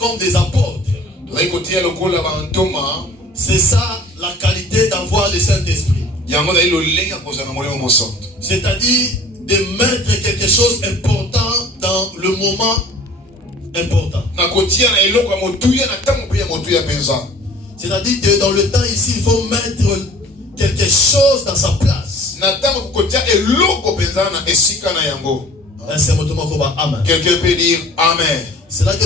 comme des apôtres. C'est ça la qualité d'avoir le Saint-Esprit. C'est-à-dire de mettre quelque chose d'important dans le moment important. C'est-à-dire que dans le temps ici, il faut mettre quelque chose dans sa place. Quelqu'un peut dire Amen. C'est là que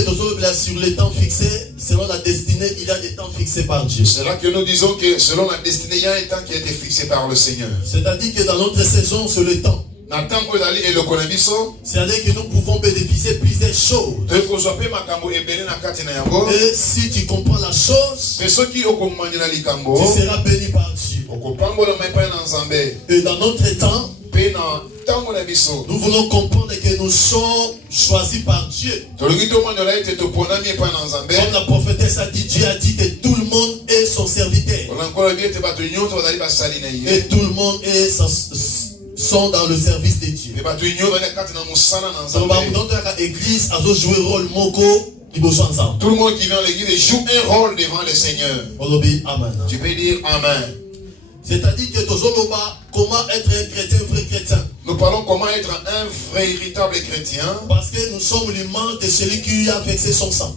sur les temps fixés, selon la destinée, il y a des temps fixés par Dieu. C'est là que nous disons que selon la destinée, il y a un temps qui a été fixé par le Seigneur. C'est-à-dire que dans notre saison, c'est le temps. C'est-à-dire que nous pouvons bénéficier de plusieurs choses. Et si tu comprends la chose, tu seras béni par Dieu. Et dans notre temps, nous voulons comprendre que nous sommes choisis par Dieu. Comme la prophétesse a dit, Dieu a dit que tout le monde est son serviteur. Et tout le monde sont dans le service de Dieu. L'église a joué un rôle ensemble. Tout le monde qui vient à l'église joue un rôle devant le Seigneur. Tu peux dire Amen. C'est-à-dire que comment être un chrétien, vrai chrétien. Nous parlons comment être un véritable chrétien. Parce que nous sommes l'humain de celui qui a versé son sang.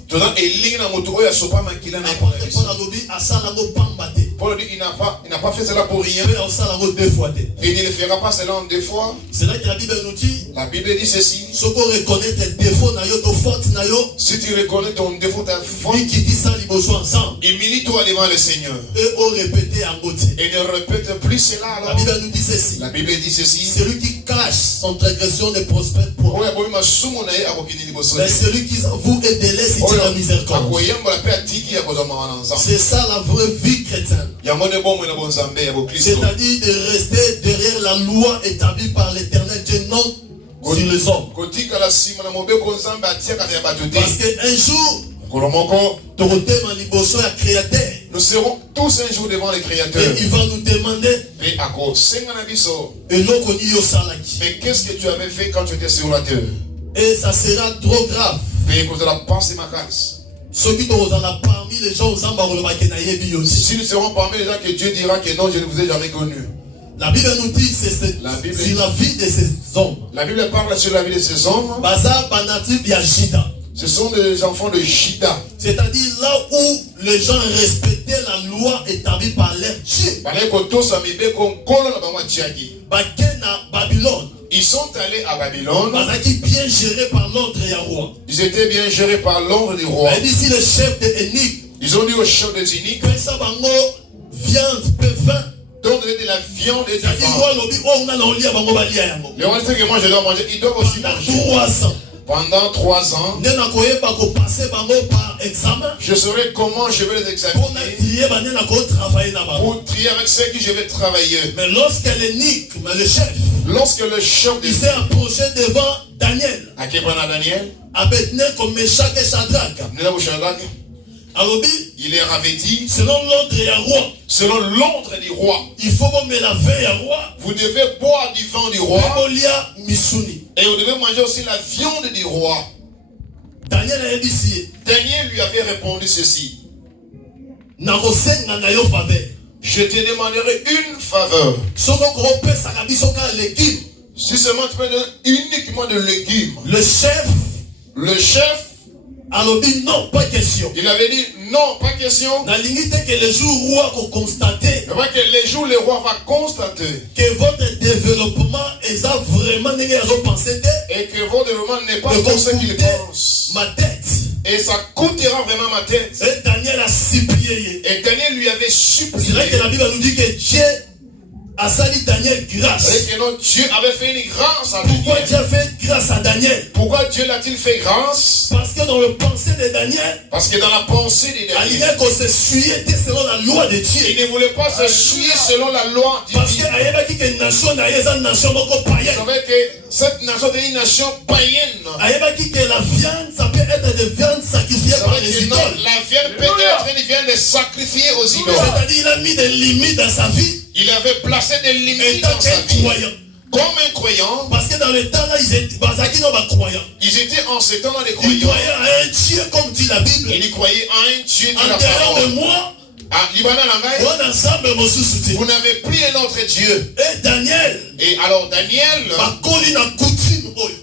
Paul dit il n'a pas fait cela pour rien. Et il ne le fera pas cela en 2 fois. C'est là que la Bible nous dit. La Bible dit ceci. Si tu reconnais tes défauts, si tu reconnais ton défaut, ta faute, humilie-toi devant le Seigneur. Et ne répète plus cela alors. La Bible nous dit ceci. La Bible dit ceci. Celui qui cache son transgression ne prospère point. Mais celui qui avoue et délaisse, il tient la miséricorde. C'est ça la vraie vie chrétienne. C'est-à-dire de rester derrière la loi établie par l'Éternel Dieu, non sur les hommes. Parce qu'un jour, nous serons tous un jour devant le Créateur. Et il va nous demander. Mais qu'est-ce que tu avais fait quand tu étais sur la terre? Et ça sera trop grave. Ceux qui sont parmi les gens, si nous serons parmi les gens que Dieu dira que non, je ne vous ai jamais connu. La Bible nous dit c'est la vie de ces hommes. La Bible parle sur la vie de ces hommes. Ce sont des enfants de Juda. C'est-à-dire là où les gens respectaient la loi établie par leur Dieu. Babylone. Ils sont allés à Babylone. Bien gérés par l'ordre du roi. Ils étaient bien gérés par l'ordre du roi. Ici le chef des eunuques. Ils ont dit au chef des eunuques. Viande, vin. Donne-les de la viande et du vin. Les gens que moi je dois manger, ils doivent aussi manger. 3 ans. Pendant 3 ans, je saurai comment je vais les examiner pour trier avec ceux qui je vais travailler. Mais lorsque le chef il s'est approché devant Daniel, comme Meshach et Shadrach, il leur avait dit, selon l'ordre du roi, il faut me laver à roi. Vous devez boire du vin du roi. Et vous devez manger aussi la viande du roi. Daniel lui avait répondu ceci. Je te demanderai une faveur. Si seulement tu peux donner uniquement de légumes. Le chef alors dit non, pas question. Il avait dit non, pas question. Que les jours roi qu'on constater. Que les jours le roi va constater. Que votre développement est vraiment pensé. Et que votre développement n'est pas comme ce qu'il pense. Ma tête. Et ça coûtera vraiment ma tête. Et Daniel a supplié. Et Daniel lui avait supplié. C'est vrai que la Bible nous dit que Dieu a sali Daniel grâce. Et que non, Dieu avait fait une grâce à Daniel. Pourquoi Dieu a fait grâce à Daniel? Pourquoi Dieu l'a-t-il fait grâce? Parce que dans le pensée de Daniel, parce que dans la pensée de Daniel, il se suyait selon la loi de Dieu. Il ne voulait pas se suyer selon la loi divine. Parce que il savait que cette nation est une nation païenne. Que la viande, ça peut être des viandes sacrifiées par les idoles. La viande peut être une viande sacrifiée aux idoles. C'est-à-dire qu'il a mis des limites dans sa vie. Il avait placé des limites dans sa vie. comme un croyant. Parce que dans le temps là, ils étaient croyants. Ils étaient en ce temps là des croyants. Ils croyaient à un Dieu comme dit la Bible. Ils croyaient à un Dieu de la parole. De moi, vous n'avez plus un autre Dieu. Et Daniel. Et alors Daniel,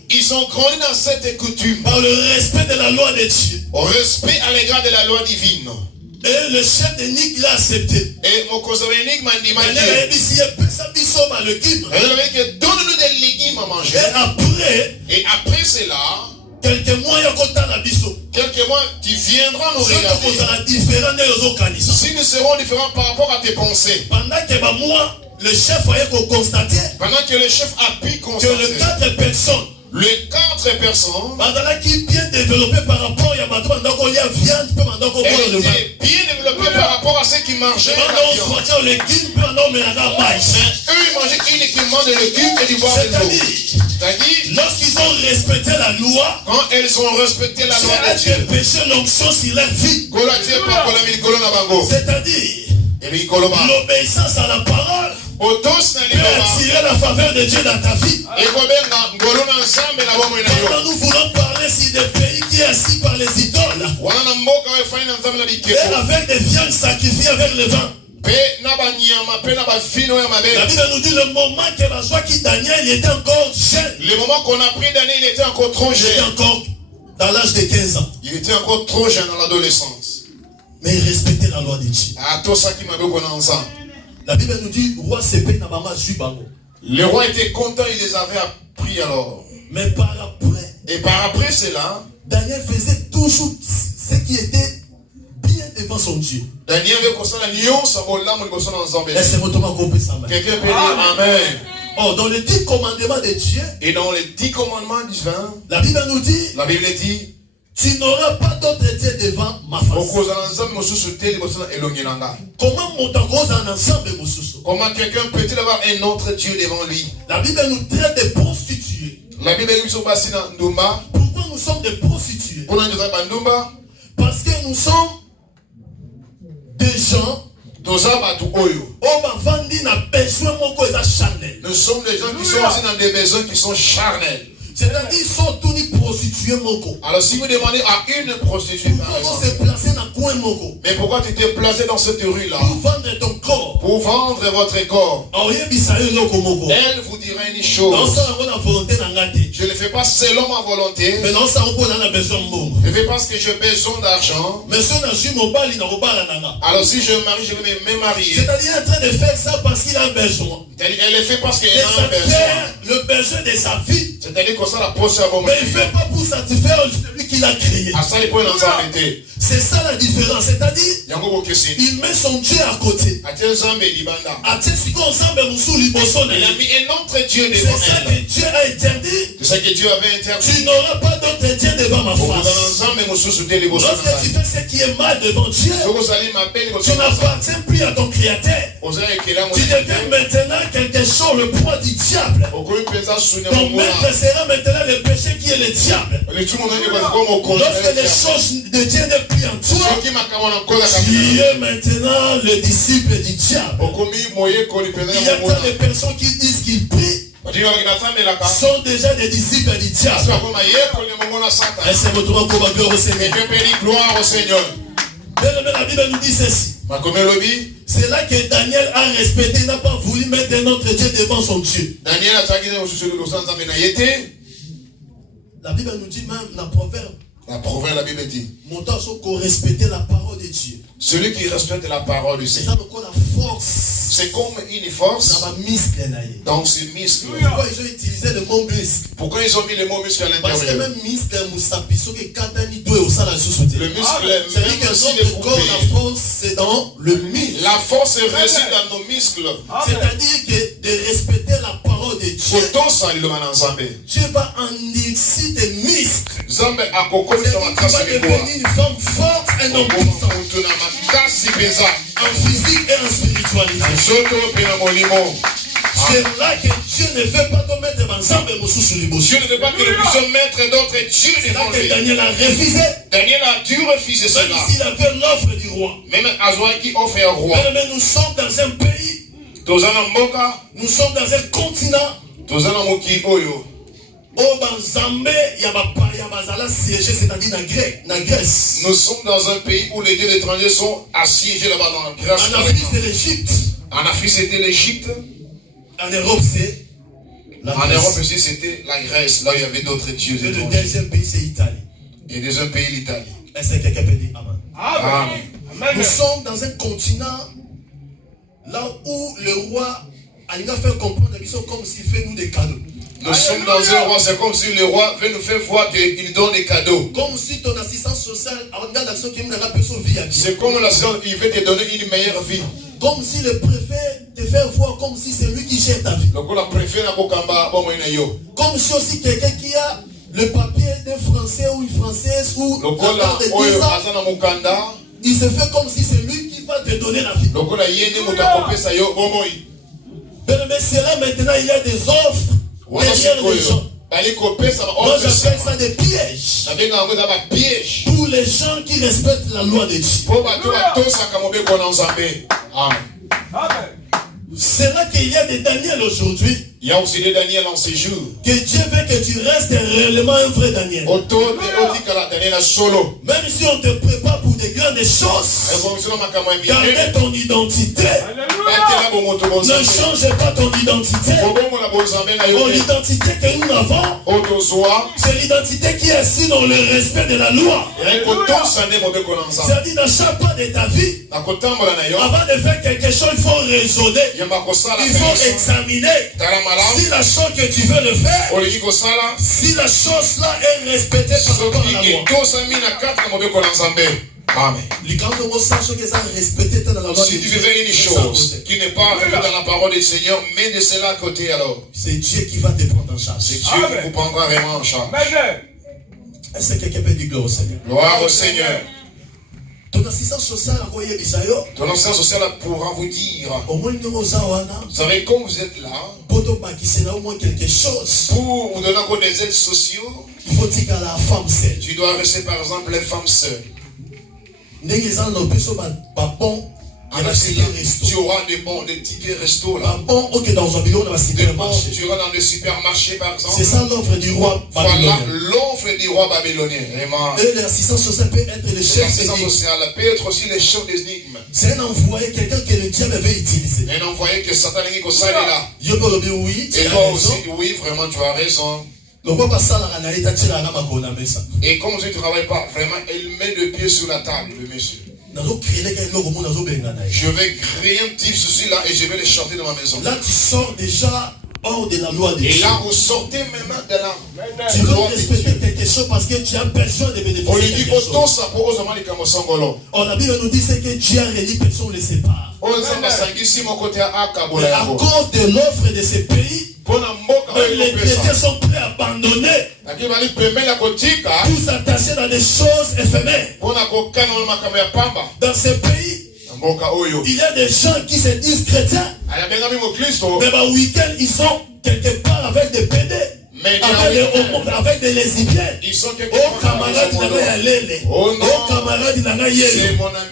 ils ont grandi dans cette coutume. Par le respect de la loi de Dieu. Au respect à l'égard de la loi divine. Et le chef d'énigme l'a accepté. Et mon cousin énigme m'a dit, donne-nous des légumes à manger. Et après cela, quelques mois, tu viendras nous regarder. Si nous serons différents par rapport à tes pensées. Pendant que le chef a constaté. Pendant que le chef a pu constater. Que les 4 personnes. Les 4 personnes qui bien développé par rapport à viande, étaient bien développés par rapport à ceux qui mangeaient la viande. Mais eux ils mangeaient uniquement des légumes et du bois de l'eau. C'est-à-dire, lorsqu'ils ont respecté la loi, quand elles ont respecté la loi de Dieu, péché l'onction sur leur vie. C'est-à-dire, l'obéissance à la parole peut attirer la faveur de Dieu dans ta vie. Quand nous voulons parler sur des pays qui sont assis par les idoles, et avec des viandes sacrifiées avec le vin. La Bible nous dit le moment que la joie qui Daniel il était encore jeune. Le moment qu'on a pris Daniel, il était encore trop jeune. Il était encore dans l'âge de 15 ans. Il était encore trop jeune dans l'adolescence. Mais il respectait la loi de Dieu. La Bible nous dit le roi était content, il les avait appris alors. Mais par après, et par après cela, Daniel faisait toujours ce qui était bien devant son Dieu. Daniel veut qu'on la nuance à laissez-moi comprendre ça. Quelqu'un peut dire Amen. Oh, dans les 10 commandements de Dieu, et dans les 10 commandements divins, la Bible nous dit, tu n'auras pas d'autre Dieu devant ma face. Comment quelqu'un peut-il avoir un autre Dieu devant lui? La Bible nous traite de prostituées. La Bible nous pourquoi nous sommes des prostituées? Parce que nous sommes des gens. Nous sommes des gens qui sont aussi dans des maisons qui sont charnelles. C'est-à-dire qu'ils sont tous les prostituées. Alors si vous demandez à une prostituée, mais pourquoi tu t'es placé dans cette rue-là? Pour vendre ton corps. Pour vendre votre corps. Elle vous dira une chose. Je ne le fais pas selon ma volonté. Je fais parce que j'ai besoin d'argent. Alors si je me marie, je vais me marier. C'est-à-dire en train de faire ça parce qu'il a besoin. Elle le fait parce qu'elle a un besoin. Le besoin de sa vie. C'est-à-dire qu'on s'en a posé à mais il ne fait pas pour satisfaire celui qui l'a créé. C'est ça la différence. C'est-à-dire, il met son Dieu à côté. Il a mis un autre Dieu devant elle. C'est ça que Dieu a interdit. C'est ça que Dieu avait interdit. Tu n'auras pas d'autre Dieu devant ma face. Lorsque tu fais ce qui est mal devant Dieu, tu n'appartiens plus à ton Créateur. Tu deviens maintenant quelque chose, le poids du diable. Ton maître sera maintenant le péché qui est le diable. Lorsque les choses de Dieu n'est plus en toi, tu es maintenant le disciple du diable. Il y a tant de personnes qui disent qu'ils prient, sont déjà des disciples du diable. Gloire au Seigneur. La Bible nous dit ceci. C'est là que Daniel a respecté, il n'a pas voulu mettre un autre Dieu devant son Dieu. La Bible nous dit même dans Proverbe. La Proverbe, la Bible dit. Montant qu'on respectait la parole de Dieu. Celui qui respecte la parole du Seigneur. C'est comme une force dans ses muscles. Pourquoi ils ont utilisé le mot muscle? Pourquoi ils ont mis le mot muscle à l'intérieur? Parce que même muscle, le muscle, c'est-à-dire que notre corps, la force, c'est dans le muscle. La force réside dans nos muscles. C'est-à-dire que de respecter la parole de Dieu, Dieu va endurcir tes muscles. Tu vas devenir une femme forte, un homme puissant. En physique et en spiritualité. C'est là que Dieu ne veut pas te mettre ensemble. Dieu ne veut pas que nous puissions mettre d'autres dieux devant lui. Daniel a refusé. Daniel a dû refuser cela. Même s'il avait l'offre du roi. Même Azoï qui offre un roi. Mais nous sommes dans un pays. Nous sommes dans un continent. tozana moki oyo c'est-à-dire nous sommes dans un pays où les dieux étrangers sont assiégés là-bas dans la Grèce. En Afrique, c'est l'Égypte. En Afrique, c'était l'Égypte. En Europe, c'est la Grèce. En Europe aussi, c'était la Grèce. Là, il y avait d'autres dieux étrangers. Le deuxième pays, c'est l'Italie. Et le deuxième pays, l'Italie. Est-ce que quelqu'un peut dire Amen? Amen. Nous sommes dans un continent là où le roi a fait comprendre comme s'il fait nous des cadeaux. Nous sommes dans un roi, c'est comme si le roi veut nous faire voir qu'il donne des cadeaux. Comme si ton assistance sociale, c'est comme l'assistance, il veut te donner une meilleure vie. Comme si le préfet te fait voir comme si c'est lui qui gère ta vie. Comme si aussi quelqu'un qui a le papier d'un Français ou une Française ou de 10 ans, il se fait comme si c'est lui qui va te donner la vie. Mais c'est là maintenant, il y a des offres. Derrière les gens. Moi j'appelle ça des pièges. Pour les gens qui respectent la loi de Dieu. C'est là qu'il y a des Daniel aujourd'hui. Il y a aussi des Daniel en ces jours. Que Dieu veut que tu restes réellement un vrai Daniel. Même si on te prépare pour des grandes choses, gardez ton identité. Ne change pas ton identité. L'identité que nous avons, c'est l'identité qui est assise dans le respect de la loi. C'est-à-dire dans chaque pas de ta vie, avant de faire quelque chose, il faut raisonner. Il faut examiner si la chose que tu veux le faire, si la chose là est respectée par rapport à la loi. Amen. Si tu fais une chose qui n'est pas dans la parole du Seigneur, mets de cela à côté alors. C'est Dieu qui va te prendre en charge. C'est Dieu qui vous prendra vraiment en charge. Est-ce que quelqu'un peut dire gloire au Seigneur? Gloire au Seigneur. Ton assistance sociale pourra vous dire. Vous savez, quand vous êtes là, pour quelque chose, pour vous donner encore des aides sociaux, il faut dire qu'à la femme seule. Tu dois rester par exemple les femmes seules. Tu auras des tickets resto là. Tu auras dans des supermarchés par exemple. C'est ça l'offre du roi babylonien. Voilà l'offre du roi babylonien. Et l'assistance sociale peut être le chef. L'assistance sociale peut être aussi le chef d'énigmes. C'est un envoyé, quelqu'un que le diable avait utilisé. Un envoyé que Satan a est là. Oui, et toi aussi, oui, vraiment tu as raison. Et comme tu ne travailles pas, vraiment, elle met le pied sur la table, le monsieur. Je vais créer un petit souci là et je vais les chanter dans ma maison. Là, tu sors déjà hors de la loi de Dieu. Et là, vous sortez maintenant de là. Tu veux respecter quelque chose parce que tu as besoin de bénéficier. On lui dit quelque chose. La Bible nous dit que Dieu a réuni, personne ne les sépare. Mais à cause de l'offre de ces pays, les chrétiens sont prêts à abandonner pour s'attacher dans des choses éphémères. Dans ces pays, il y a des gens qui se disent chrétiens, mais le week-end ils sont quelque part avec des PD, avec des lesbiennes. Oh camarade,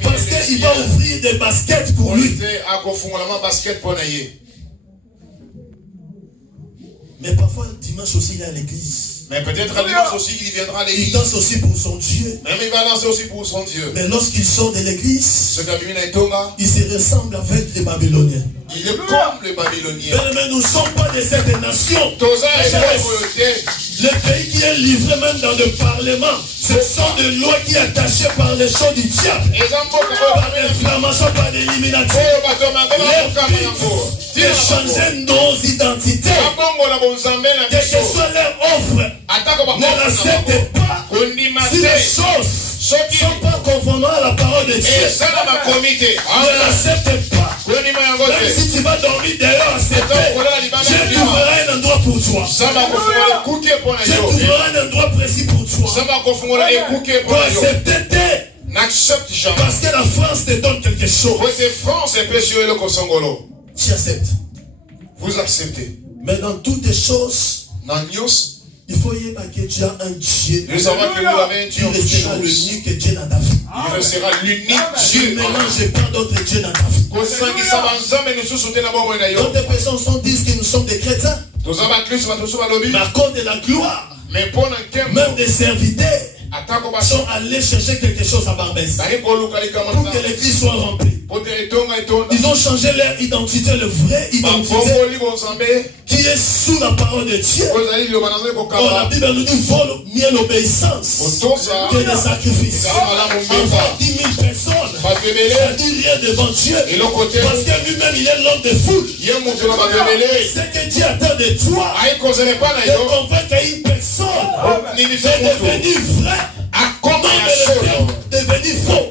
parce qu'il va ouvrir des baskets pour lui. Mais parfois, dimanche aussi, il est à l'église. Mais peut-être à dimanche aussi, il viendra à l'église. Il danse aussi pour son Dieu. Même il va danser aussi pour son Dieu. Mais lorsqu'il sort de l'église, il se ressemble avec les Babyloniens. Il est comme les Babyloniens. Mais nous ne sommes pas de cette nation. Le pays qui est livré même dans le parlement, ce sont des lois qui sont attachées par les choses du diable. Par l'inflammation, par l'élimination. Les de changer nos identités. Quelle que soit leur offre, ne l'acceptez pas. Si les choses ne sont pas conformes à la parole de Dieu, ne l'acceptez pas. Même si tu vas dormir dehors, Dieu trouvera un endroit pour toi. Dieu trouvera un endroit précis pour toi. Pour accepter. Parce que la France te donne quelque chose. Tu acceptes. Vous acceptez. Mais dans toutes les choses, il faut y avoir que tu as un Dieu. Nous savons que vous avez un Dieu. Il restera l'unique Dieu dans ta vie. Il restera l'unique Dieu. Ne mélangez pas d'autres dieux dans ta vie. D'autres personnes disent que nous sommes des chrétiens. Mais à cause de la gloire, même des serviteurs sont allés chercher quelque chose à Barbès pour que l'église soit remplie. Ils ont changé leur identité, leur vraie identité, qui est sous la parole de Dieu. La Bible nous dit vaut mieux l'obéissance que les sacrifices. Avoir 10 000 personnes, ça dit rien devant Dieu, parce que lui-même il est l'homme de foule. Ce que Dieu attend de toi, de convaincre une personne de devenir vrai, de devenir faux.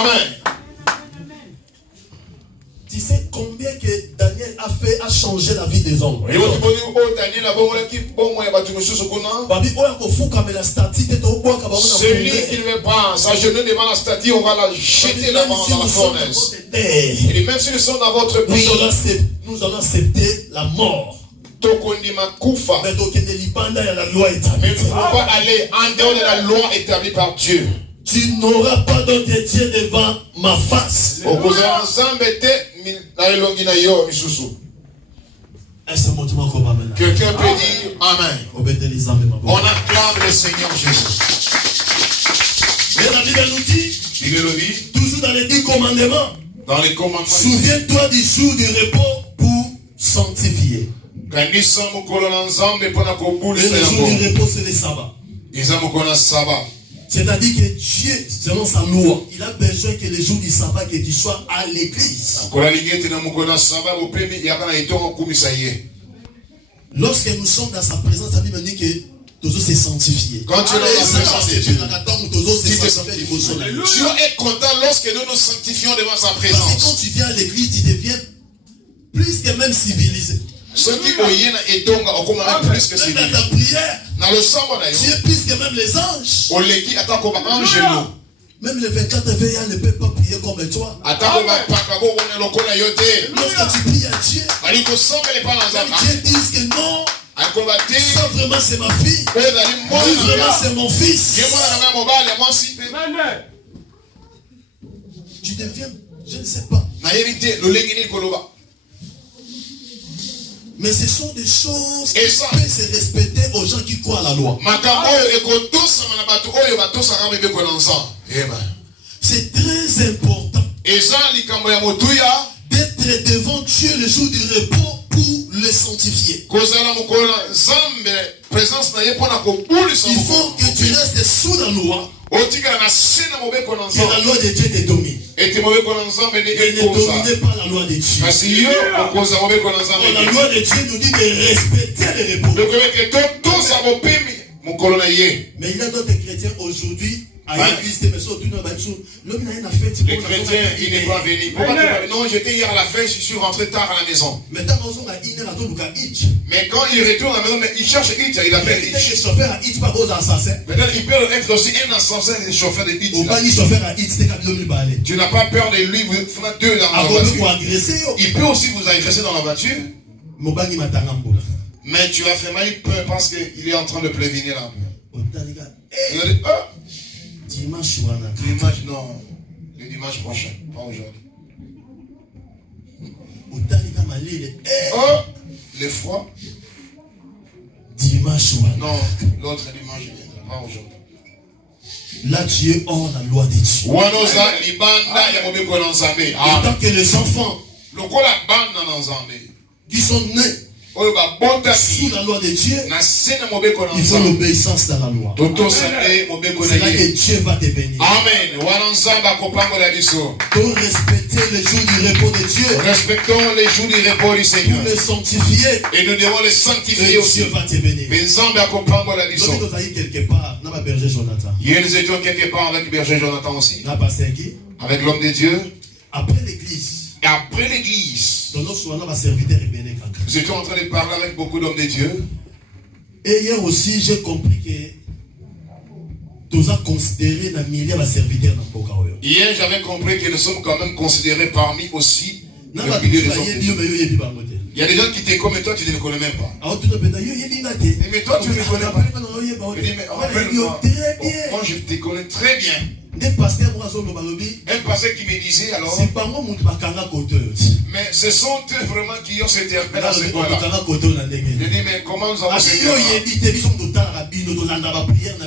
Amen. Tu sais combien que Daniel a changé la vie des hommes. Celui qui ne veut pas s'agenouiller devant la statue, on va la jeter là-bas dans la fournaise. Et même si nous sommes dans votre pays, nous allons accepter la mort. Mais mais nous ne pouvons pas aller en dehors de la loi établie par Dieu. Tu n'auras pas d'autre Dieu devant ma face. Quelqu'un peut dire Amen. On acclame le Seigneur Jésus. Et la Bible nous dit, toujours dans les 10 commandements, souviens-toi du jour du repos pour sanctifier. Et le jour du repos, c'est le sabbat. C'est-à-dire que Dieu, selon sa loi, il a besoin que le jour du sabbat, que tu sois à l'église. Lorsque nous sommes dans sa présence, la Bible dit que Dieu s'est sanctifié. Quand tu es dans la présence de Dieu, Dieu est content lorsque nous nous sanctifions devant sa présence. Parce que quand tu viens à l'église, tu deviens plus que même civilisé. Même dans ta prière, tu es plus que même les anges. Même les 24 veillants ne peuvent pas prier comme toi. Lorsque tu pries à Dieu, Dieu dit que non, ça vraiment c'est ma fille, vraiment c'est mon fils. Tu deviens, je ne sais pas. Mais ce sont des choses qui peuvent se respecter aux gens qui croient à la loi. C'est très important d'être devant Dieu le jour du repos pour le sanctifier. Il faut que tu restes sous la loi. Que la loi de Dieu te domine. Et ne dominez pas la loi de Dieu. La loi de Dieu nous dit de respecter le repos. Mais il y a d'autres chrétiens aujourd'hui. Les chrétiens, il n'est pas venu. Non, j'étais hier à la fête, je suis rentré tard à la maison. Mais quand il retourne à la maison, il cherche Hitch, il appelle Hitch. Maintenant, il peut être aussi un assassin et chauffeur de Hitch. Tu n'as pas peur de lui, vous faites deux dans la voiture. Il peut aussi vous agresser dans la voiture. Mais tu as fait mal peur parce qu'il est en train de prévenir là. Il a dit, dimanche, non. Le dimanche prochain, pas aujourd'hui. Oh, le froid. Dimanche, non, l'autre dimanche, pas aujourd'hui. Là, tu es hors la loi de Dieu. Et tant que les enfants qui sont nés sous la loi de Dieu, il faut l'obéissance dans la loi. C'est là que Dieu va te bénir. Amen. Pour respecter les jours du repos de Dieu. Respectons les jours du repos du Seigneur. Pour les sanctifier. Et nous devons les sanctifier aussi. Dieu va te bénir. Nous quelque part, berger Jonathan. Hier, nous étions quelque part avec berger Jonathan aussi. Avec l'homme de Dieu. Après l'église. Et après l'église. Nous étions en train de parler avec beaucoup d'hommes de Dieu. Et hier aussi, j'ai compris que nous avons considéré dans milliers de serviteurs dans le monde. Hier, j'avais compris que nous sommes quand même considérés parmi aussi le milieu des hommes. Il y a des gens qui te connaissent, mais toi, tu ne les connais même pas. Mais toi, tu ne les connais pas. Je dis, mais rappelle-moi, moi, je te connais très bien. Un pasteur qui me disait alors, mais ce sont eux vraiment qui ont cette terre dans ce point-là. Je dis, mais comment nous avons cette terre?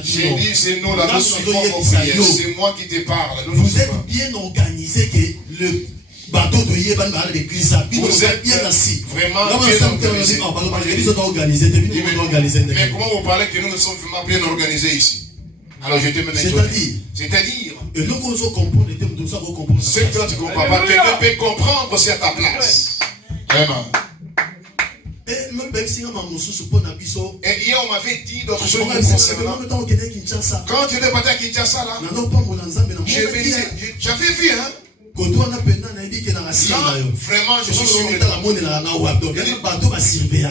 J'ai dit, c'est nous là, nous suivons vos prières. C'est moi qui te parle. Vous êtes bien organisé que le bateau de Yéban va aller l'église. Vous êtes bien assis. Vraiment bien organisé. Mais comment vous parlez que nous sommes vraiment bien organisés ici? Alors je te mets c'est-à-dire, ce que tu comprends pas, quelqu'un peut comprendre aussi à ta place. Vraiment. Et hier on m'avait dit d'autres choses concernant. Quand tu étais parti à Kinshasa là, j'avais vu hein. Là, vraiment, je suis sûr.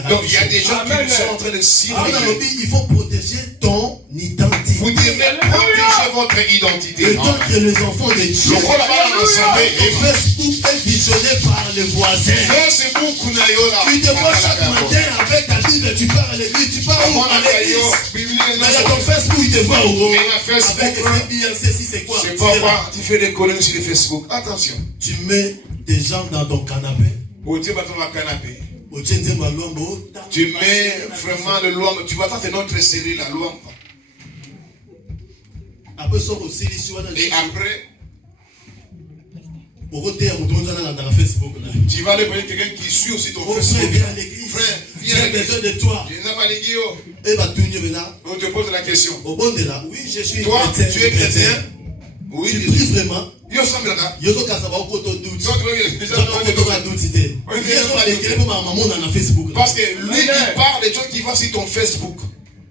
Donc, il y a des gens qui sont en train de surveiller. Il faut protéger ton identité. Vous devez protéger votre identité. Le temps que les enfants de Dieu Facebook est visionné par les voisins. Tu te vois chaque matin avec ta Bible, tu pars à l'église, tu pars où à l'église. Mais dans ton Facebook, il te voit où. Avec c'est quoi? C'est pourquoi tu fais des colonnes sur le Facebook. Attention. Tu mets tes jambes dans ton canapé. Tu mets vraiment le loin. Tu vas attendre notre série, la loin. Et après, tu vas aller prendre quelqu'un qui suit aussi ton Facebook. Frère, j'ai besoin de toi. On te pose la question. Oui, je suis toi, chrétien. Tu es chrétien? Oui. Tu pries vraiment? Parce que lui, il parle des gens qui vont sur ton Facebook.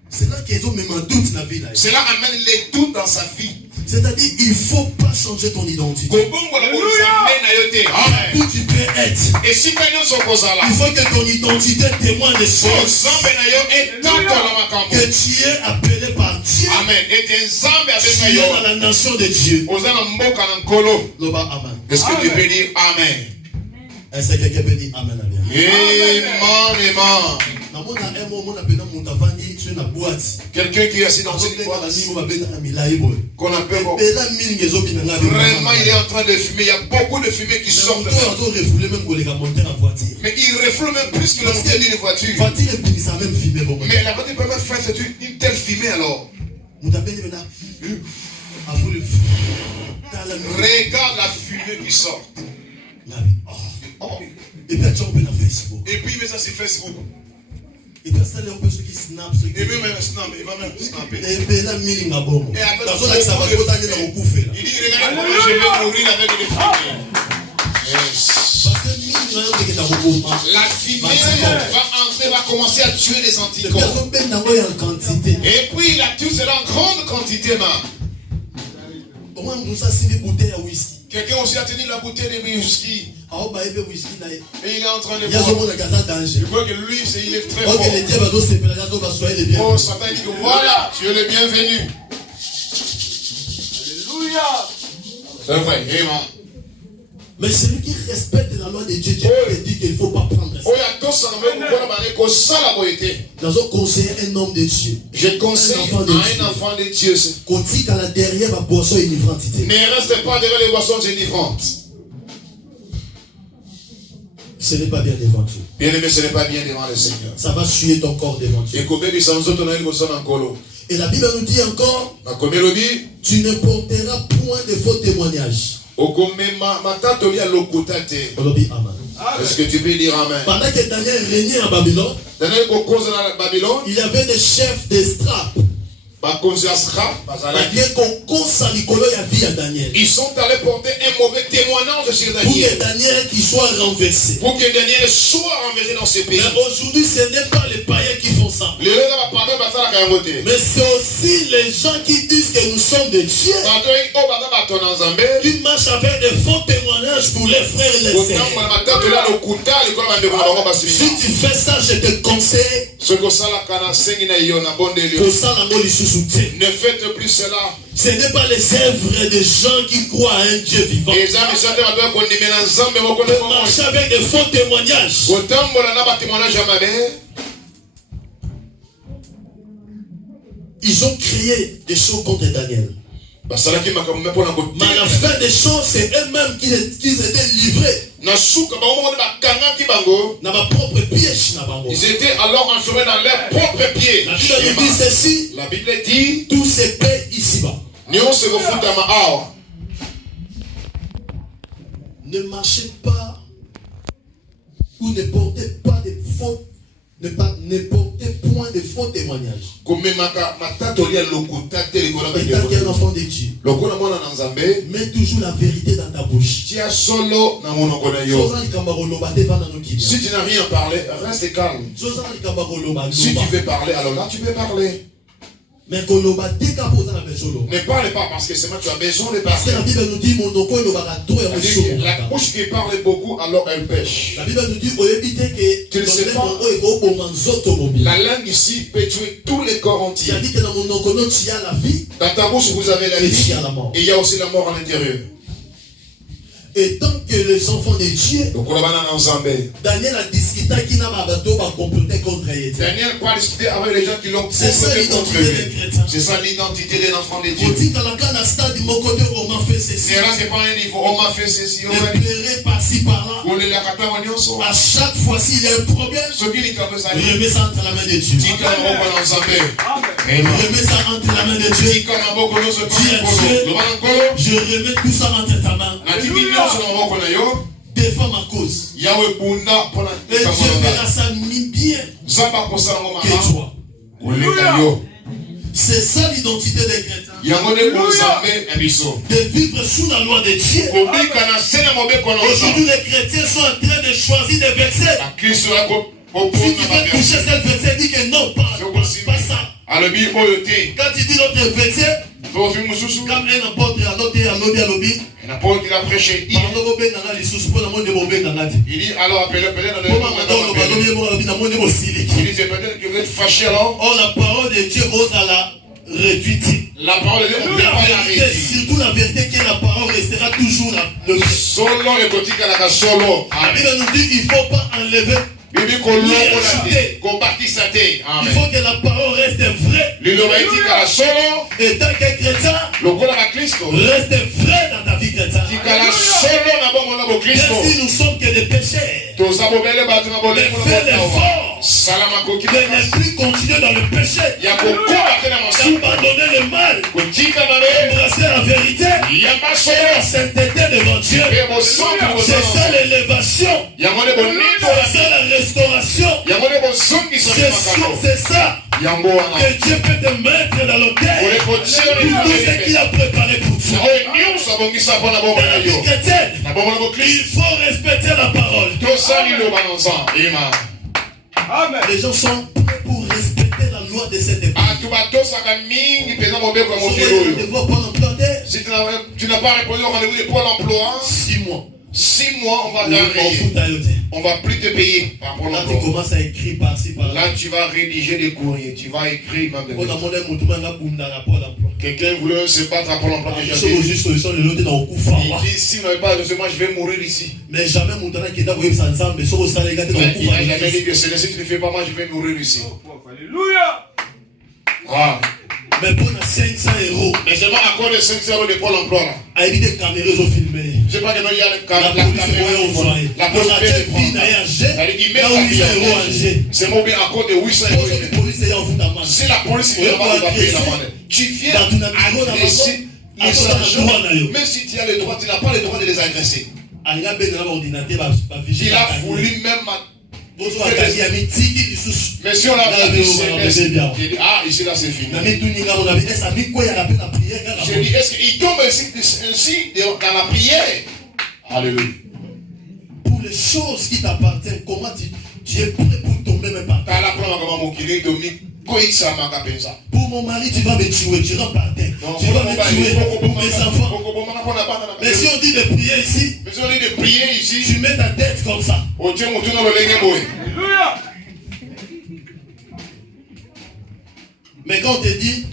C'est là qu'ils ont même un doute dans la vie. Cela amène les doutes dans sa vie. C'est-à-dire, il ne faut pas changer ton identité. Où tu peux être. Et si il faut que ton identité témoigne des choses. Que tu es appelé par Dieu. Amen. Tu es dans la nation de Dieu. Amen. Est-ce que tu peux dire Amen? Est-ce que quelqu'un peut dire Amen? Amen. Quelqu'un qui est assis dans une boîte qu'on appelle vraiment il est en train de fumer. Il y a beaucoup de fumée qui sort de là. Mais il reflète même plus que le moteur d'une voiture. Mais la voiture peut même faire une telle fumée alors. Regarde la fumée qui sort. Et puis il met ça sur Facebook. Et puis ça, on peut ceux qui snap, ceux qui. Et même snap, il va même snapper. Et puis là, il y a bon. Et après, il dit regarde, je vais mourir avec les fumées. La fumée va commencer à tuer les anticorps. Et puis il a tué cela en grande quantité, quelqu'un aussi a tenu la bouteille de whisky. Et il est en train de boire. Je vois que lui, il est très fort. Oh, Satan dit que voilà, tu es le bienvenu. Alléluia. C'est vrai, amen. Mais celui qui respecte la loi de Dieu, Dieu dit qu'il ne faut pas prendre ça. Dans un conseil, un homme de Dieu. Je conseille à un enfant de Dieu. Ne reste pas derrière les boissons génivrantes. Ce n'est pas bien devant Dieu. Bien aimé, ce n'est pas bien devant le Seigneur. Ça va suer ton corps devant Dieu. Et la Bible nous dit encore, tu ne porteras point de faux témoignages. Est-ce que tu peux dire Amen? Pendant que Daniel régnait à Babylone, il y avait des chefs d'estrapes. Ils sont allés porter un mauvais témoignage sur Daniel. Pour que Daniel qui soit renversé. Pour que Daniel soit renversé dans ce pays. Mais aujourd'hui, ce n'est pas les païens qui font ça. Mais c'est aussi les gens qui disent que nous sommes des dieux. Qui marchent avec des faux témoignages pour les frères et les sœurs. Si tu fais ça, je te conseille. Ne faites plus cela. Ce n'est pas les œuvres des gens qui croient à un Dieu vivant. Marcher avec des faux témoignages. Ils ont créé des choses contre Daniel. Mais à la fin des choses, c'est eux-mêmes qui étaient livrés. Dans ma propre piège. Ils étaient alors enfermés dans leurs propres pieds. La Bible dit ceci. La Bible dit tout se paie ici-bas. Ne marchez pas ou ne portez pas de fautes. Ne portez point de faux témoignages. Étant qu'un enfant de Dieu, mets toujours la vérité dans ta bouche. Si tu n'as rien parlé, reste calme. Si tu veux parler, alors là tu peux parler. Mais ne parle pas parce que c'est moi tu as besoin de parler. La Bible nous dit la bouche qui parle beaucoup, alors elle pêche. La Bible nous dit que la langue ici peut tuer tous les corps entiers. Dans ta bouche vous avez la vie et il y a aussi la mort à l'intérieur. Et tant que les enfants de Dieu, Daniel a discuté qui n'a pas comploté contre lui. Daniel a discuté avec les gens qui l'ont comploté contre lui. C'est ça l'identité de l'enfant de Dieu. C'est pas un niveau, on m'a fait ceci, on m'a fait par-ci par-là. À chaque fois s'il y a un problème, remets ça entre la main de Dieu. Remets ça entre la main de Dieu. Dis à Dieu, je remets tout ça entre ta main. Défends ma cause. Et Dieu fera ça bien que toi. C'est ça l'identité des chrétiens. De vivre sous la loi de Dieu. Aujourd'hui les chrétiens sont en train de choisir des versets. Si tu veux toucher ce verset, dis que non, pas ça. Quand tu dis notre verset, comme un apôtre à l'objet, il a prêché. Il dit alors appelez il dit c'est peut-être que vous êtes fâché alors. Oh, la parole de Dieu ose à la réduire. La parole de Dieu, on ne peut pas la réduire. Surtout la vérité que la parole restera toujours le solo et côté à la solo. La Bible nous dit qu'il ne faut pas enlever. Il faut que la parole reste vraie. Et tant que chrétien, reste vrai dans ta vie chrétienne. Si nous sommes que des pécheurs, de faire l'effort de ne plus continuer dans le péché, d'abandonner le mal, d'embrasser la vérité, et la sainteté devant Dieu. C'est ça l'élévation. C'est ça la restauration. C'est ça que Dieu peut te mettre dans l'autel pour tout ce qu'il a préparé pour toi. Dans la vie chrétienne, il faut respecter la parole. Les gens sont prêts pour respecter la loi de cette époque. Si tu n'as pas répondu au rendez-vous de Pôle emploi, 6 mois. 6 mois, on va plus te payer par Pôle emploi. Là, tu commences à écrire par-ci, par-là. Là, tu vas rédiger des courriers, tu vas écrire même des quelqu'un voulait se battre à Pôle emploi. Il dit, si vous n'avez pas de moi, je vais mourir ici. Mais jamais il n'a jamais dit que c'est si tu ne fais pas, moi, je vais mourir ici. Alléluia. Mais pour 500 €. Mais seulement à cause de 500 € de Pôle emploi là. Il y a des caméras qui ont filmé. Je sais pas que il y a la police. La police c'est mon bien à cause de 800 €. Si la police ne va pas payer l'amende, tu viens agresser les agents. Même si tu as le droit, tu n'as pas le droit de les agresser. Il a voulu même. Mais si on a dit, ici là c'est fini. Je dis, est-ce qu'il tombe ainsi dans la prière? Alléluia. Pour les choses qui t'appartiennent, comment tu es prêt pour tomber même par terre? Pour mon mari, tu vas me tuer, tu vas par terre. Tu vas me tuer pour mes enfants. Mais si on dit de prier ici, tu mets ta tête comme ça. Mais quand on te dit,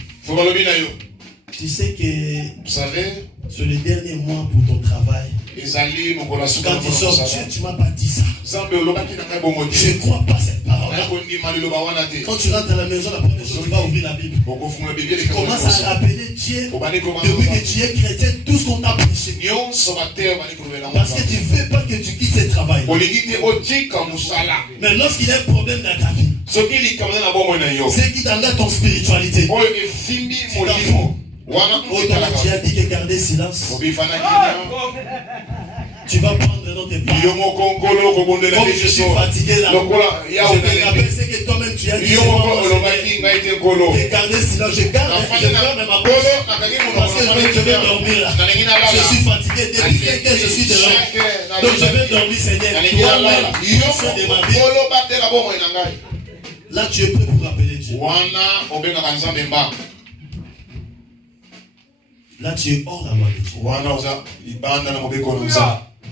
tu sais que vous savez, C'est le dernier mois pour ton travail. Quand tu sors, tu m'as pas dit ça. Je ne crois pas cette parole. Quand tu rentres à la maison, la première chose, tu vas ouvrir la Bible. Tu commences à rappeler Dieu. Depuis que tu es chrétien, tout ce qu'on t'a prêché. Parce que tu ne veux pas que tu quittes ce travail. Mais lorsqu'il y a un problème dans ta vie, c'est qui t'engage ton spiritualité. Tu as dit que garder silence. Tu vas prendre notre part. Comme je suis fatigué là, je te rappelle ce que toi-même tu as dit. Je garde silence, je ferme ma bouche. Parce que je vais dormir là. Je suis fatigué. Depuis 5 heures, je suis dehors. Donc je vais dormir, Seigneur. Toi-même, de ma vie. Là, tu es prêt pour rappeler Dieu. Là, tu es hors la loi de Dieu.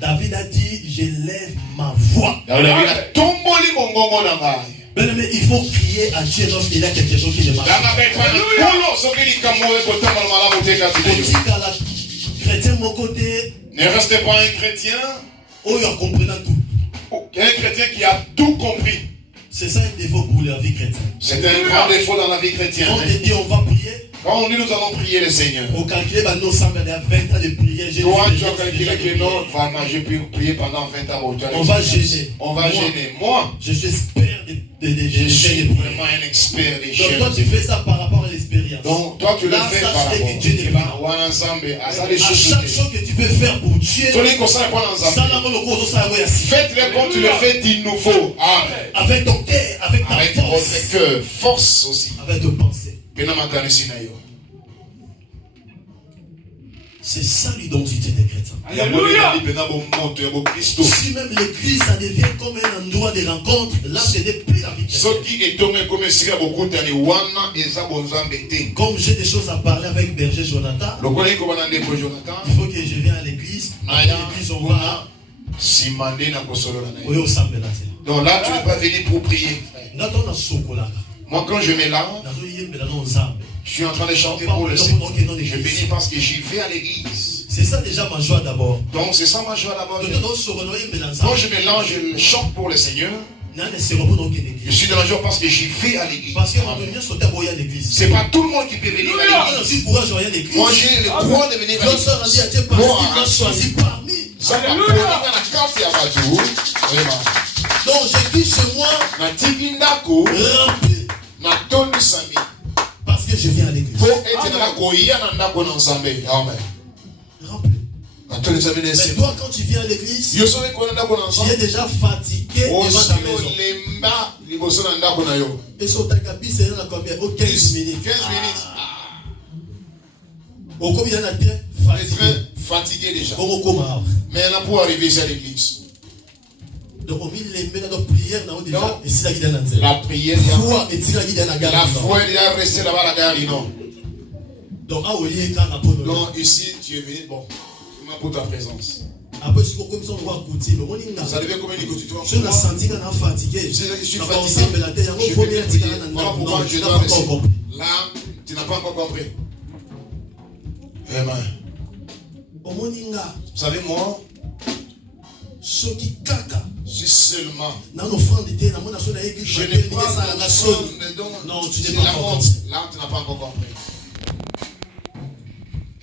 David a dit, je lève ma voix. Mais il faut crier à Dieu lorsqu'il y a quelque chose qui ne marche pas. Chrétien, mon côté. Ne restez pas un chrétien. Oh, il comprenant tout. Un chrétien qui a tout compris. C'est ça un défaut pour la vie chrétienne. C'est un grand défaut dans la vie chrétienne. Quand on te dit on va prier. Quand on dit nous allons prier le Seigneur. Au calculer, nous sommes il y a 20 ans de prière. Toi, tu as calculé que non, j'ai pu prier pendant 20 ans. On va gêner. On va gêner. Moi, je suis expert je suis vraiment un expert des choses. Donc toi, tu fais ça par rapport à l'expérience. Donc toi, tu le fais par rapport à Dieu. À chaque chose que tu veux faire pour Dieu, faites-le comme tu le fais d'il nous faut. Avec ton cœur, avec ta force. Avec force aussi. Avec tes pensées. C'est ça l'identité des chrétiens. Alléluia. Si même l'église, ça devient comme un endroit de rencontre, là, ce n'est plus la vie chrétienne. Comme j'ai des choses à parler avec Berger Jonathan, il faut que je vienne à l'église. À l'église, on va. Donc là, tu n'es pas venu pour prier. Moi, quand je mets là, je suis en train de chanter pour le Seigneur. Je bénis parce que j'y vais à l'église. C'est ça déjà ma joie d'abord. Donc c'est ça ma joie d'abord. Quand je mélange, je chante pour le Seigneur. Je suis de la joie parce que j'y vais à l'église. C'est pas tout le monde qui peut venir à l'église. Moi j'ai le droit de venir à l'église. Moi, choisi parmi. Donc je dis chez moi, rempli. Parce que je viens à l'église. Mais toi, quand tu viens à l'église, tu es déjà fatigué devant ta maison. Et sur ta cabine, c'est combien? 15 minutes. 15 minutes. Au combien il y en a très fatigué déjà. Mais là, pour arriver ici à l'église. Donc on met les prières dans déjà. Et si la guide la prière. La foi est déjà restée là-bas à la gare, non. Donc ici tu es venu. Bon. Pour ta présence. Après, je suis comme ça, on va écouter. Ça devient comme une écoute. Je suis fatigué, je suis fatigué. Voilà pourquoi je dois rester. Là, tu n'as pas encore compris. Amen. Vous savez, moi, si seulement je n'ai pas non, tu n'es pas la honte. Là, tu n'as pas encore compris.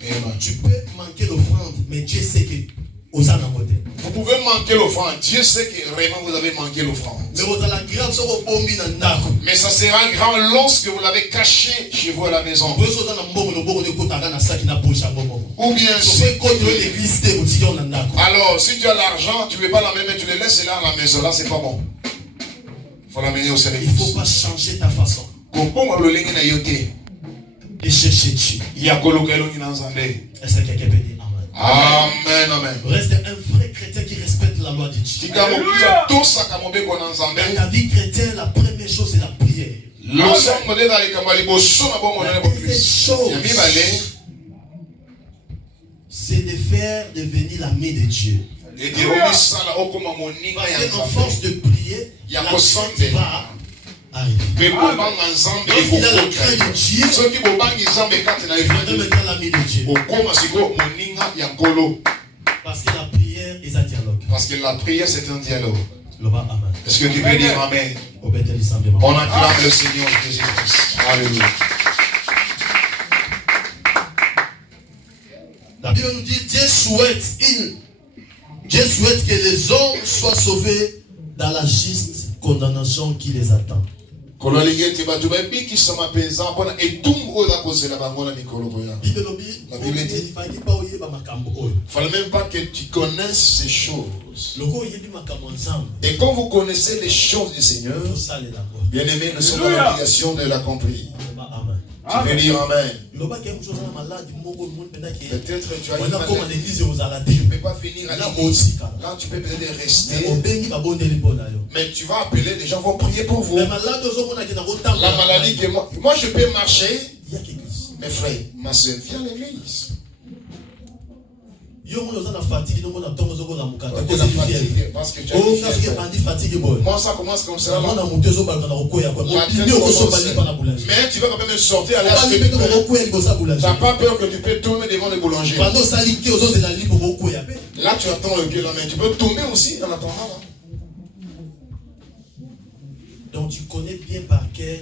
Amen. Tu peux manquer l'offrande, mais Dieu sait que aux âmes à côté. Vous pouvez manquer l'offrande. Dieu sait que vraiment vous avez manqué l'offrande. Mais ça sera grand lorsque vous l'avez caché chez vous à la maison. Ou bien alors si tu as l'argent, tu ne veux pas l'amener, mais tu le laisses là à la maison. Là, c'est pas bon. Il faut l'amener au Seigneur. Il ne faut pas changer ta façon de chercher Dieu. Est-ce que quelqu'un peut dire Amen, amen. Reste un vrai chrétien qui respecte la loi de Dieu. Dans la vie chrétienne, la première chose, c'est la prière. La deuxième chose, c'est de faire devenir l'ami de Dieu. Parce qu'en force de prier, la prière va arriver. Lorsqu'il a la crainte de Dieu, il faudrait maintenant l'ami de Dieu. Parce que la prière est un dialogue. Parce que la prière c'est un dialogue. Amen. Est-ce que tu peux dire Amen? On acclame le Seigneur Jésus-Christ. Alléluia. La Bible nous dit Dieu souhaite que les hommes soient sauvés dans la juste condamnation qui les attend. La Bible dit il ne fallait même pas que tu connaisses ces choses. Et quand vous connaissez les choses du Seigneur, bien aimé, nous sommes dans l'obligation de l'accomplir. Tu peux dire Amen. Peut-être tu as une maladie. Tu ne peux pas venir à l'église. Là, tu peux peut-être rester. Mais tu vas appeler, les gens vont prier pour vous. La maladie que moi je peux marcher. Mes frères, ma soeur, viens à l'église. Parce que tu as moi ça commence comme ça. Mais tu vas quand même sortir à l'air. Tu n'as pas peur que tu peux tomber devant le boulanger. Là tu attends le gueule, mais tu peux tomber aussi en attendant. Donc tu connais bien par cœur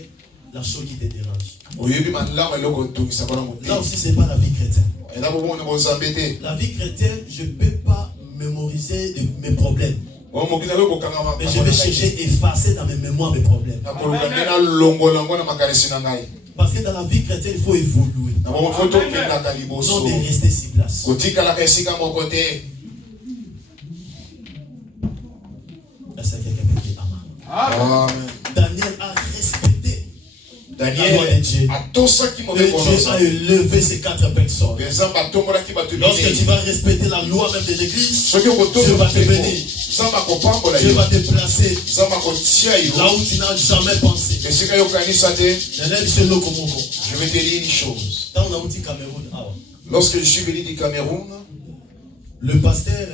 la chose qui te dérange. Là aussi c'est pas la vie chrétienne. La vie chrétienne, je ne peux pas mémoriser mes problèmes. Mais je vais chercher à effacer dans mes mémoires mes problèmes. Parce que dans la vie chrétienne, il faut évoluer. Non de rester sur place. Est-ce que quelqu'un peut dire Amen? Daniel a respecté. Daniel a tout ça qui m'a Dieu a élevé ces 4 personnes. Lorsque tu vas respecter la loi même de l'église, Dieu va te bénir. Dieu va te placer là où tu n'as jamais pensé. Je vais te dire une chose. Lorsque je suis venu du Cameroun, le pasteur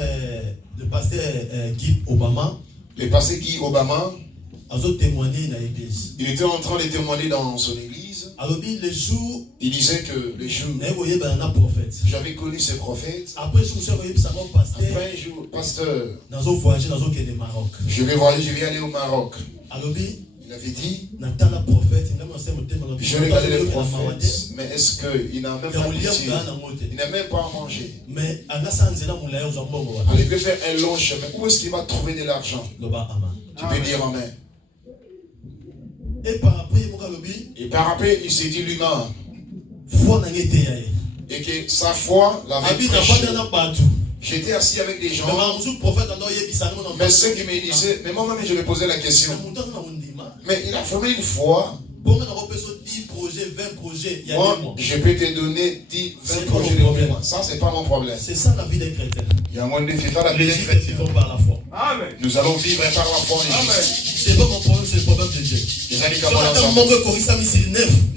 Guy Obama, il était en train de témoigner dans son église. Il disait que les jours, j'avais connu ce prophète. Après un jour, pasteur, je vais aller au Maroc. Il avait dit, je regardais le prophète, mais est-ce qu'il n'a même pas pitié? Il n'a même pas à manger. Il peut faire un long chemin. Où est-ce qu'il va trouver de l'argent? Tu peux dire Amen. Et par après, il s'est dit lui-même. Et que sa foi l'avait prêché. J'étais assis avec des gens. Mais ceux qui me disaient, mais moi-même je me posais la question. Mais il a formé une foi. Moi, je peux te donner 10, 20 projets de mouvement. Ça, c'est pas mon problème. C'est ça la vie des chrétiens. Il y a un monde de vivre la vie des chrétiens. Nous allons vivre par la foi en Jésus. C'est pas mon problème, c'est le problème de Dieu.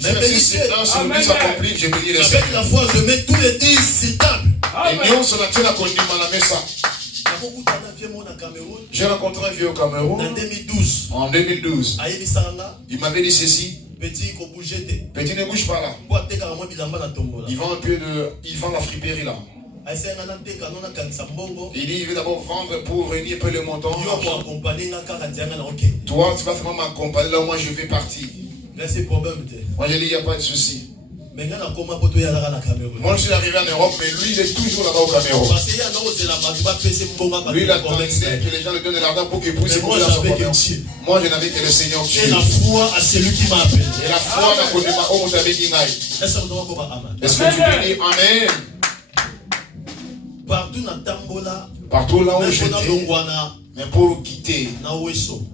Même si c'est un sur 10 accompli, je peux dire avec la foi, je mets tous les 10 sur table. J'ai rencontré un vieux au Cameroun en 2012. Il m'avait dit ceci. Petit ne bouge pas là. Il vend la friperie là. Il dit il veut d'abord vendre pour réunir un peu le montant. Toi tu vas vraiment m'accompagner là, moi je vais partir. Moi je dis il n'y a pas de souci. Moi je suis arrivé en Europe, mais lui il est toujours là-bas au Cameroun. Lui il attendait que les gens lui donnent de l'argent pour qu'il puisse écouter son commerce. Moi je n'avais que le Seigneur Dieu. Et la foi à celui qui m'a appelé. Et la foi n'a connu ma homme t'avait dit Naï. Est-ce que tu peux dire Amen? Partout là où j'étais, mais pour quitter à Wesso,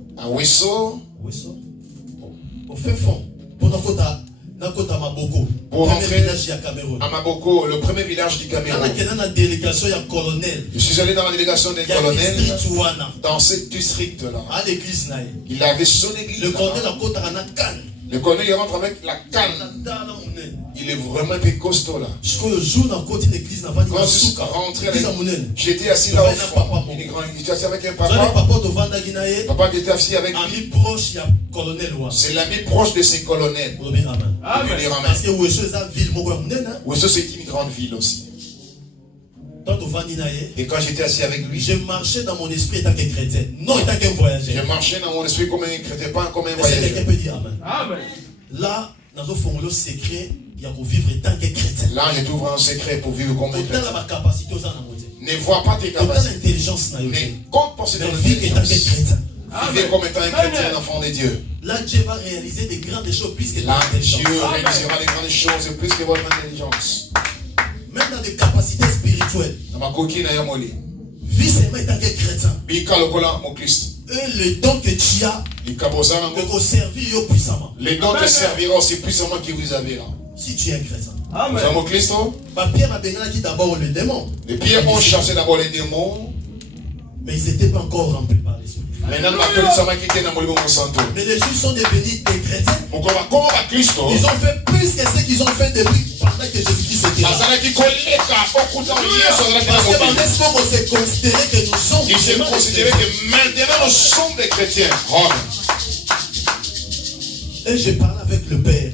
pour rentrer à Maboko, le premier village du Cameroun. Je suis allé dans la délégation d'un colonel dans ce district là. Il avait son église. Le colonel rentre avec la canne. Il Il est vraiment un peu costaud là. Quand je suis rentré, j'étais assis là au fond. J'étais assis avec un papa. Papa qui était assis avec lui. C'est l'ami proche de ses colonels. Parce que Ouesso c'est une grande ville aussi. Et quand j'étais assis avec lui, je marchais dans mon esprit étant que chrétien, non étant qu'un voyageur. Je marchais dans mon esprit comme un chrétien, pas comme un voyageur. Quelqu'un peut dire amen. Amen. Là, dans un fond, le secret, il y a pour vivre étant que chrétien. Là, je t'ouvre un secret pour vivre comme un chrétien. Autant la capacité aux gens. Ne vois pas tes capacités. Autant l'intelligence n'a eu. Ne compte pas sur vivre étant que chrétien. Vivez comme étant un chrétien, un enfant de Dieu. Là, Dieu va réaliser des grandes choses plus que là, Dieu réalisera des grandes choses plus que votre intelligence. Même dans des capacités spirituelles. Vie seulement étant que chrétien. Et le don que tu as, que vous servir puissamment. Le don te servira aussi puissamment que vous avez là. Si tu es un chrétien. Amen. Nous avons Christ. Pierre a béni d'abord les démons. Les pierres ont chassé d'abord les démons. Mais ils n'étaient pas encore remplis par l'esprit. Mais les Juifs sont devenus des chrétiens. Ils ont fait plus que ce qu'ils ont fait depuis pendant que Jésus-Christ était là. Parce que maintenant, on s'est considéré que nous sommes. Ils se considéraient que maintenant nous sommes des chrétiens. Et je parle avec le Père.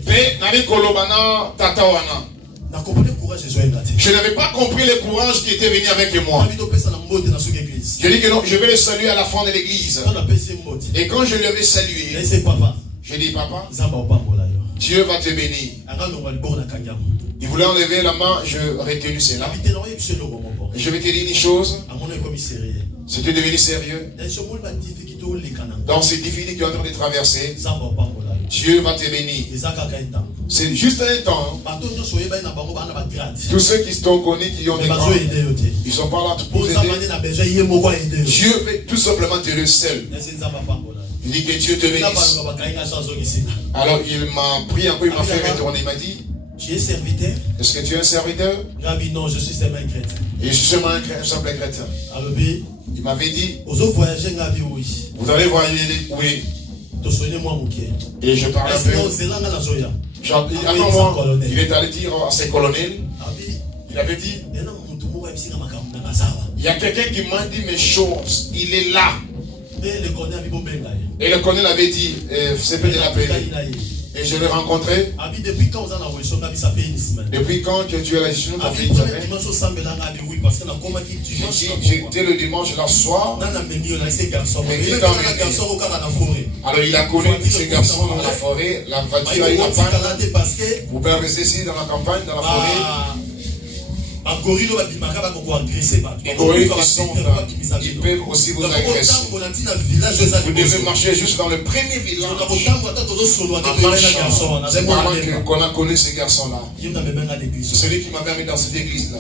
Je n'avais pas compris le courage qui était venu avec moi. Je dis que non, je vais le saluer à la fin de l'église. Et quand je lui avais salué, je dis papa, Dieu va te bénir. Il voulait enlever la main, je retenu cela. Je vais te dire une chose. C'était devenu sérieux. Dans ces difficultés qui sont en train de traverser, Dieu va te bénir. C'est juste un temps. Tous ceux qui sont connus, qui ont des grands, ils sont pas là pour aider. Dieu veut tout simplement te le seul. Il dit que Dieu te bénisse. Alors il m'a pris un peu, il m'a fait retourner, il m'a dit, tu es serviteur? Est-ce que tu es un serviteur? Non, je suis seulement un chrétien. Et je suis seulement un simple chrétien. Il m'avait dit, vous allez voyager, oui. Et je parlais un peu. Avant moi, il est allé dire à ses colonels, il avait dit, il y a quelqu'un qui m'a dit mes choses, il est là. Et le colonel avait dit, c'est peut-être l'appeler. Et je l'ai rencontré. Depuis quand ça fait une semaine? Depuis quand que tu es là, ça fait une semaine. J'étais le dimanche là soir. Alors il a connu ce garçon dans la forêt. La voiture a eu la panne. Vous pouvez rester ici dans la campagne, dans la forêt. Les gorilles qui sont là, ils peuvent aussi vous agresser. Vous devez marcher juste dans le premier village. En marchant, c'est par là qu'on a connu ce garçon-là. C'est celui qui m'avait amené dans cette église-là.